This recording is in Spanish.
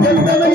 que te